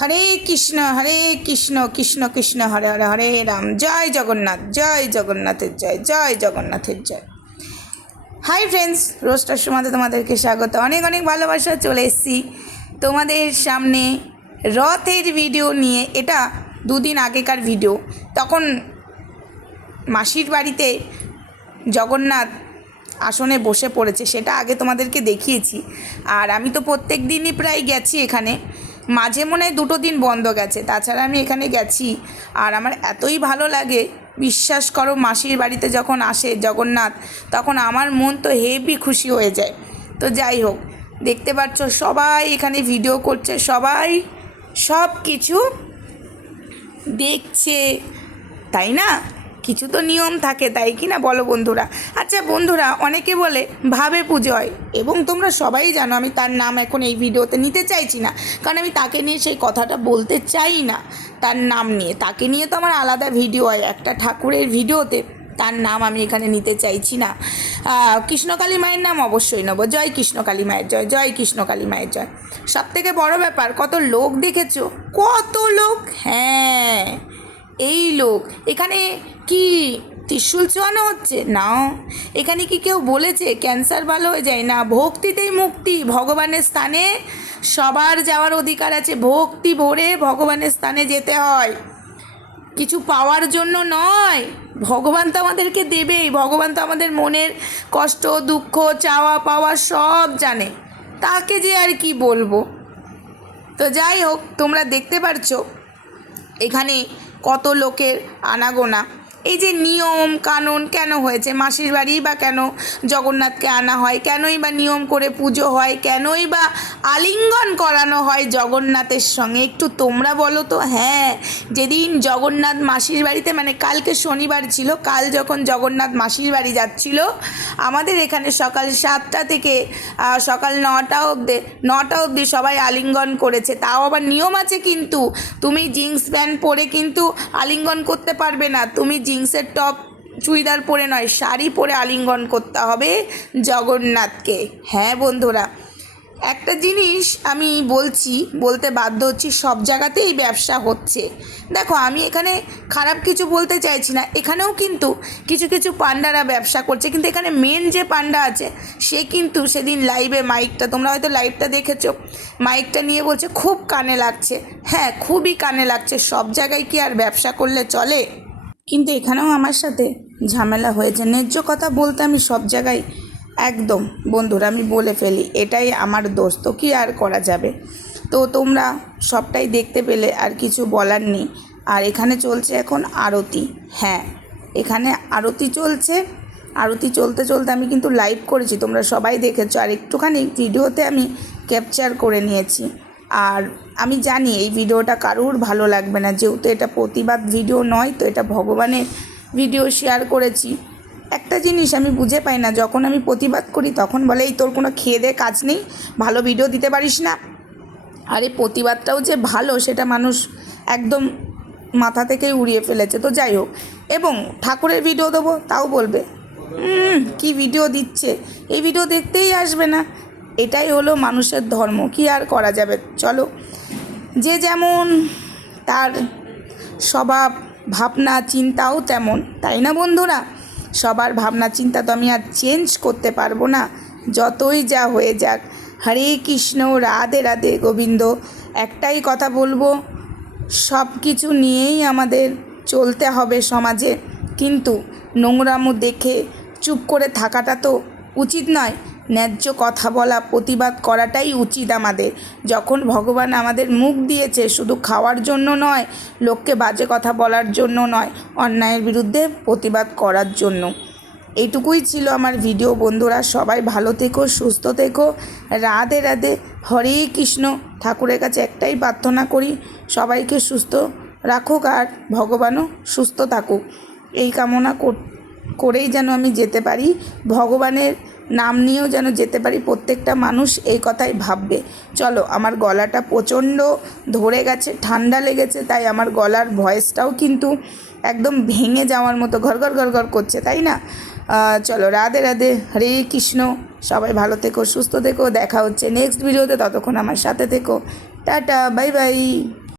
হরে কৃষ্ণ হরে কৃষ্ণ কৃষ্ণ কৃষ্ণ, হরে হরে হরে রাম। জয় জগন্নাথ, জয় জগন্নাথের জয় জয় জগন্নাথের জয়। Hi friends roaster সমাজে তোমাদেরকে স্বাগত। অনেক অনেক ভালোবাসা চলে এসেছি তোমাদের সামনে রথের ভিডিও নিয়ে। এটা দুদিন আগেকার ভিডিও তখন মাসির বাড়িতে জগন্নাথ আসনে বসে পড়েছে, সেটা আগে তোমাদেরকে দেখিয়েছি। আর আমি তো প্রত্যেক দিনই প্রায় গেছি এখানে। মাঝে মনে দুটো দিন বন্ধ গেছে, তাছাড়া আমি এখানে গেছি। আর আমার এতই ভালো লাগে, বিশ্বাস করো মাসির বাড়িতে যখন আসে জগন্নাথ, তখন আমার মন তো হেভি খুশি হয়ে যায়। তো যাই হোক, দেখতে পাচ্ছ সবাই এখানে ভিডিও করছে, সবাই সব কিছু দেখছে, তাই না? কিছু তো নিয়ম থাকে, তাই কি না? বলো বন্ধুরা। আচ্ছা বন্ধুরা, অনেকে বলে ভাবে পুজো হয় এবং তোমরা সবাই জানো আমি তার নাম এখন এই ভিডিওতে নিতে চাইছি না, কারণ আমি তাকে নিয়ে সেই কথাটা বলতে চাই না, তার নাম নিয়ে। তাকে নিয়ে তো আমার আলাদা ভিডিও হয়, একটা ঠাকুরের ভিডিওতে তার নাম আমি এখানে নিতে চাইছি না। কৃষ্ণকালী মায়ের নাম অবশ্যই নেব। জয় কৃষ্ণকালী মায়ের জয় জয় কৃষ্ণকালী মায়ের জয়। সব থেকে বড় ব্যাপার, কত লোক দেখেছ? কত লোক? হ্যাঁ। এই লোক, এখানে কি ত্রিশুল চোয়ানো হচ্ছে? না। এখানে কি কেউ বলেছে ক্যান্সার ভালো হয়ে যায়? না, ভক্তিতেই মুক্তি, ভগবানের স্থানে সবার যাওয়ার অধিকার আছে। ভক্তি ভরে ভগবানের স্থানে যেতে হয়। কিছু পাওয়ার জন্য নয়। ভগবান তো আমাদেরকে দেবেই। ভগবান তো আমাদের মনের কষ্ট, দুঃখ, চাওয়া, পাওয়া সব জানে। তাকে যে আর কি বলব? তো যাই হোক, তোমরা দেখতে পারছ, এখানে কত লোকের আনাগোনা। এই যে নিয়ম, কানুন কেন হয়েছে? মাসির বাড়ি বা কেন জগন্নাথকে আনা হয়? কেনই বা নিয়ম করে পুজো হয়? কেনই বা আলিঙ্গন করানো হয় জগন্নাথের সঙ্গে? একটু তোমরা বলো তো। হ্যাঁ যেদিন জগন্নাথ মাসির বাড়িতে মানে কালকে শনিবার ছিল, কাল যখন জগন্নাথ মাসির বাড়ি যাচ্ছিল, আমাদের এখানে সকাল সাতটা থেকে সকাল নটা অবধি নটা অবধি সবাই আলিঙ্গন করেছে। তাও আবার নিয়ম আছে কিন্তু, তুমি জিন্স প্যান্ট পরে কিন্তু আলিঙ্গন করতে পারবে না। তুমি জিন্সের টপ, চুড়িদার পরে নয়, শাড়ি পরে আলিঙ্গন করতে হবে জগন্নাথকে। হ্যাঁ বন্ধুরা, একটা জিনিস আমি বলছি, বলতে বাধ্য হচ্ছি, সব জায়গাতেই ব্যবসা হচ্ছে। দেখো, আমি এখানে খারাপ কিছু বলতে চাইছি না, এখানেও কিন্তু কিছু কিছু পান্ডারা ব্যবসা করছে, কিন্তু এখানে মেন যে পান্ডা আছে, সে কিন্তু সেদিন লাইভে মাইকটা তোমরা হয়তো লাইভটা দেখেছ মাইকটা নিয়ে বলছে, খুব কানে লাগছে। হ্যাঁ খুবই কানে লাগছে, সব জায়গায় কি আর ব্যবসা করলে চলে? কিন্তু এখানেও আমার সাথে ঝামেলা হয়েছে। ন্যায্য কথা বলতে আমি সব জায়গায় একদম, বন্ধুরা, আমি বলে ফেলি, এটাই আমার দোষ। তো কী আর করা যাবে? তো তোমরা সবটাই দেখতে পেলে, আর কিছু বলার নেই। আর এখানে চলছে এখন আরতি। হ্যাঁ এখানে আরতি চলছে। আরতি চলতে চলতে আমি কিন্তু লাইভ করেছি, তোমরা সবাই দেখেছ। আর একটুখানি ভিডিওতে আমি ক্যাপচার করে নিয়েছি। আর আমি জানি এই ভিডিওটা কারুর ভালো লাগবে না। যেহেতু এটা প্রতিবাদ ভিডিও নয় তো এটা ভগবানের ভিডিও শেয়ার করেছি। একটা জিনিস আমি বুঝে পাই না যখন আমি প্রতিবাদ করি তখন বলে এই তোর কোনো খেয়ে দে কাজ নেই ভালো ভিডিও দিতে পারিস না। আরে প্রতিবাদটাও যে ভালো সেটা মানুষ একদম মাথা থেকেই উড়িয়ে ফেলেছে। তো যাই হোক এবং ঠাকুরের ভিডিও দেবো তাও বলবে "উম, কি ভিডিও দিচ্ছে? এই ভিডিও দেখতেই আসবে না। এটাই হলো মানুষের ধর্ম, কি আর করা যাবে? চলো, যে যেমন তার স্বভাব, ভাবনা, চিন্তাও তেমন, তাই না বন্ধুরা? সবার ভাবনা, চিন্তা তো আমি আর চেঞ্জ করতে পারব না, যতই যা হয়ে যাক। হরে কৃষ্ণ, রাধে রাধে গোবিন্দ, একটাই কথা বলব সব কিছু নিয়েই আমাদের চলতে হবে সমাজে। কিন্তু নোংরামো দেখে চুপ করে থাকাটা তো উচিত নয়। ন্যায্য কথা বলা প্রতিবাদ করাটাই উচিত আমাদের। যখন ভগবান আমাদের মুখ দিয়েছে শুধু খাওয়ার জন্য নয়, লোককে বাজে কথা বলার জন্য নয়, অন্যায়ের বিরুদ্ধে প্রতিবাদ করার জন্য। এইটুকুই ছিল আমার ভিডিও। বন্ধুরা, সবাই ভালো থেকো, সুস্থ থেকো। রাধে রাধে, হরে কৃষ্ণ। ঠাকুরের কাছে একটাই প্রার্থনা করি, সবাইকে সুস্থ রাখুক আর ভগবানও সুস্থ থাকুক। এই কামনা কর- করেই যেন আমি যেতে পারি। ভগবানের নাম নিয়েও যেন যেতে পারি, প্রত্যেকটা মানুষ এই কথাই ভাববে। চলো, আমার গলাটা প্রচণ্ড ধরে গেছে, ঠান্ডা লেগেছে, তাই আমার গলার ভয়েসটাও কিন্তু একদম ভেঙে যাওয়ার মতো ঘর ঘর ঘর ঘর করছে, তাই না? চলো, রাধে রাধে, হরে কৃষ্ণ, সবাই ভালো থেকো, সুস্থ থেকো, দেখা হচ্ছে নেক্সট ভিডিওতে ততক্ষণ আমার সাথে থেকো। Tata bye bye